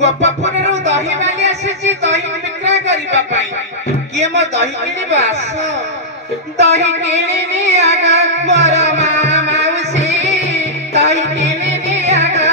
गोपपुरରୁ ଦହି ମାଲି ଆସିଛି ଦହି ବିକ୍ରୟ କରିବା ପାଇଁ କିଏ ମୋ ଦହି କିଣିବ ଆସ ଦହି କିଣିନି ଆଗ ମୋର ମା ମାଉସୀ ଦହି କିଣିନି ଆଗ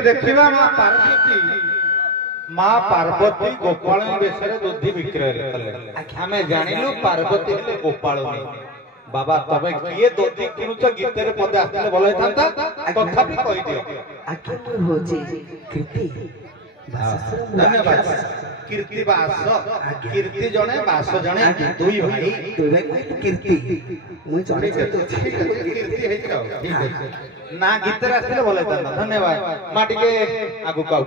देखिबा माँ पार्वती गोपाल बेसरे दुधी विक्रय कले आमे जानिलु पार्वती हेले गोपाल बाबा तबे किए दुधी किनुच गीत रे पदे आस्ते भलो थांता तथापि कहि दियो आके होची कृति धन्यवाद कीर्ति कीर्ति जने बास जने दुई भाई कीर्ति मुई जने कीर्ति हे ठीक है ना गीत रे आस्ते भलो थांता धन्यवाद माटी के आगु काउ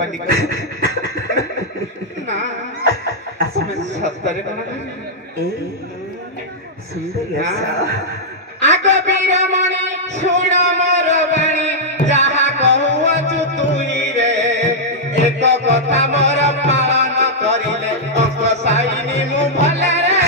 जपानी ना सतरे कोना ए सुंदर आग बीरमणि सुण मोर बाणी जहा कहू तुई रे एक कथा मोर पालन करिले अंक साइनी मु भले रे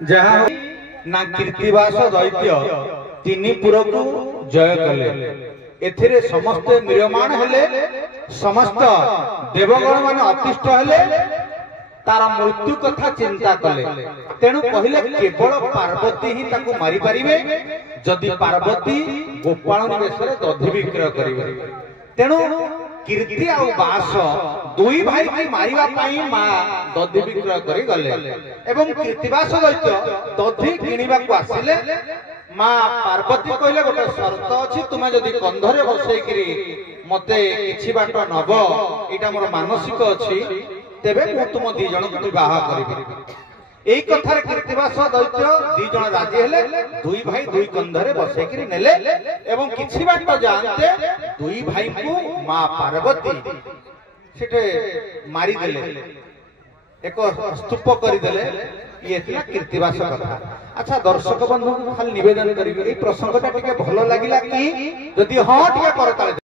जहाँ ना कीर्तिवास दैत्य तीन पुर को जय कले एथिरे समस्त म्रियमाण हेले समस्त देवगण मान अतिष्ठ हेले तार मृत्यु कथा चिंता कले तेणु कहले केवल पार्वती ही ताकू मारी पारिबे जदि पार्वती गोपाल बेशरे दधि विक्रय करिवे तेणु कीर्ति आ बास दुई भाई की मारिबा पाई मां दधि विक्रय करी गले एवं कीर्तिवास दैत्य दधि किनिबा को आसिले मां पार्वती कहले गोटे शर्त अछि तुमे जदि कंधरे बसैकरी मते किछि बाट नब एटा मोर मानसिक अछि तेबे मु तुम दी जन को विवाह करिबि एई कथार कीर्तिवास दैत्य दी जन राजी हेले दुई भाई दुई कंधरे बसैकरी नेले एवं किछि बाट जानते दुई भाई को मां पार्वती सेटे मारी देले एक स्तूप करि देले ये थिला कीर्तिवास कथा अच्छा दर्शक बंधु खाली निवेदन करिबे ए प्रसंगटा टिके भलो लागिला कि जदि हां टिके करताले